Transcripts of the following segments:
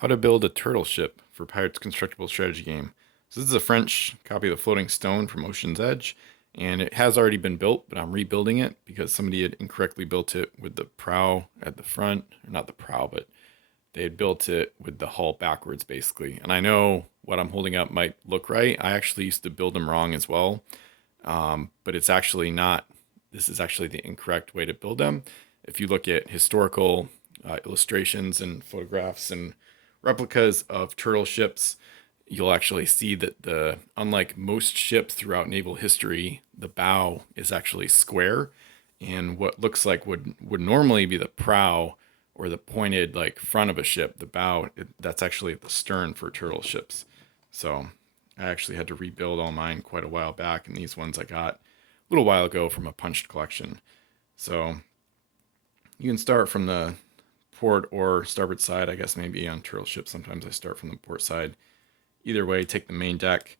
How to build a turtle ship for Pirates Constructible strategy game. So this is a French copy of the Floating Stone from Ocean's Edge, and it has already been built, but I'm rebuilding it because somebody had incorrectly built it with the prow at the front, or not the prow, but they had built it with the hull backwards basically. And I know what I'm holding up might look right. I actually used to build them wrong as well, but it's actually not. This is actually the incorrect way to build them. If you look at historical illustrations and photographs and replicas of turtle ships, you'll actually see that unlike most ships throughout naval history, the bow is actually square, and what looks like would normally be the prow or the pointed like front of a ship, the bow, that's actually at the stern for turtle ships. So I actually had to rebuild all mine quite a while back, and these ones I got a little while ago from a punched collection. So you can start from the port or starboard side. I guess maybe on turtle ships sometimes I start from the port side. Either way, take the main deck.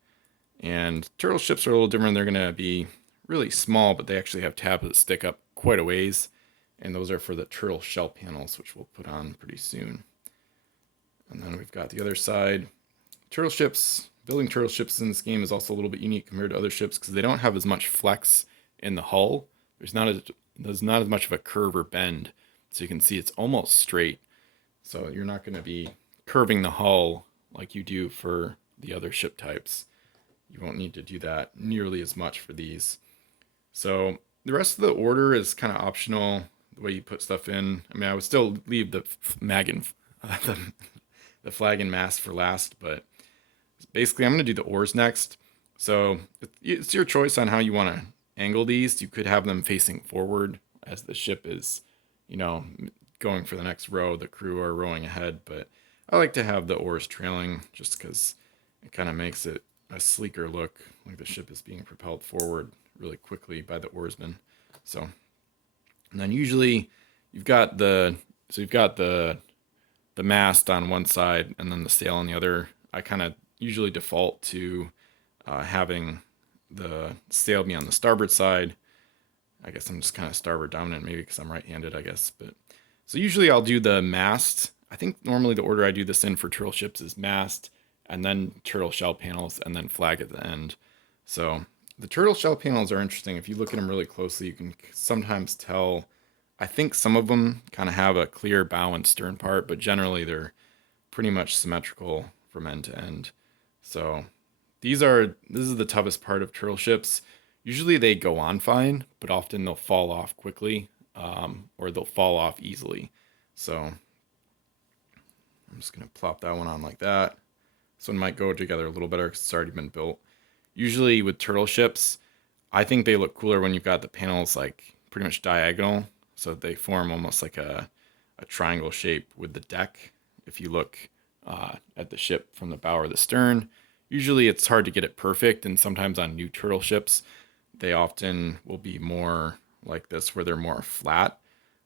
And turtle ships are a little different. They're going to be really small, but they actually have tabs that stick up quite a ways. And those are for the turtle shell panels, which we'll put on pretty soon. And then we've got the other side. Turtle ships, building turtle ships in this game is also a little bit unique compared to other ships because they don't have as much flex in the hull. There's not as much of a curve or bend. So you can see it's almost straight. So you're not going to be curving the hull like you do for the other ship types. You won't need to do that nearly as much for these. So the rest of the order is kind of optional, the way you put stuff in. I mean, I would still leave the the flag and mast for last, but basically I'm going to do the oars next. So it's your choice on how you want to angle these. You could have them facing forward as the ship is, going for the next row. The crew are rowing ahead, but I like to have the oars trailing just because it kind of makes it a sleeker look, like the ship is being propelled forward really quickly by the oarsmen. So, and then usually you've got the mast on one side and then the sail on the other. I kind of usually default to having the sail be on the starboard side. I guess I'm just kind of starboard dominant, maybe because I'm right-handed, I guess. But so usually I'll do the mast. I think normally the order I do this in for turtle ships is mast, and then turtle shell panels, and then flag at the end. So the turtle shell panels are interesting. If you look at them really closely, you can sometimes tell. I think some of them kind of have a clear bow and stern part, but generally they're pretty much symmetrical from end to end. So this is the toughest part of turtle ships. Usually they go on fine, but often they'll fall off quickly, or they'll fall off easily. So I'm just going to plop that one on like that. This one might go together a little better because it's already been built. Usually with turtle ships, I think they look cooler when you've got the panels like pretty much diagonal. So they form almost like a triangle shape with the deck. If you look at the ship from the bow or the stern, usually it's hard to get it perfect. And sometimes on new turtle ships, they often will be more like this where they're more flat,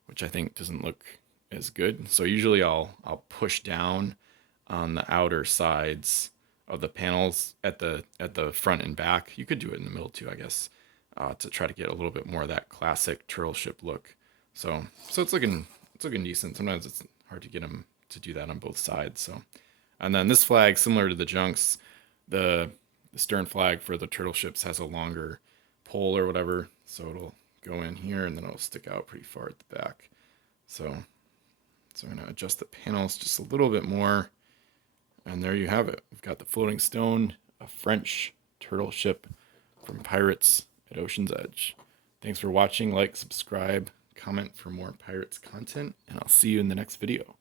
which I think doesn't look as good. So usually I'll push down on the outer sides of the panels at the front and back. You could do it in the middle too, I guess, to try to get a little bit more of that classic turtle ship look. So it's looking decent. Sometimes it's hard to get them to do that on both sides. So, and then this flag, similar to the junks, the stern flag for the turtle ships has a longer pole or whatever, so it'll go in here and then it'll stick out pretty far at the back. So I'm going to adjust the panels just a little bit more. And there you have it. We've got the Floating Stone, a French turtle ship from Pirates at Ocean's Edge. Thanks for watching. Like, subscribe, comment for more Pirates content, and I'll see you in the next video.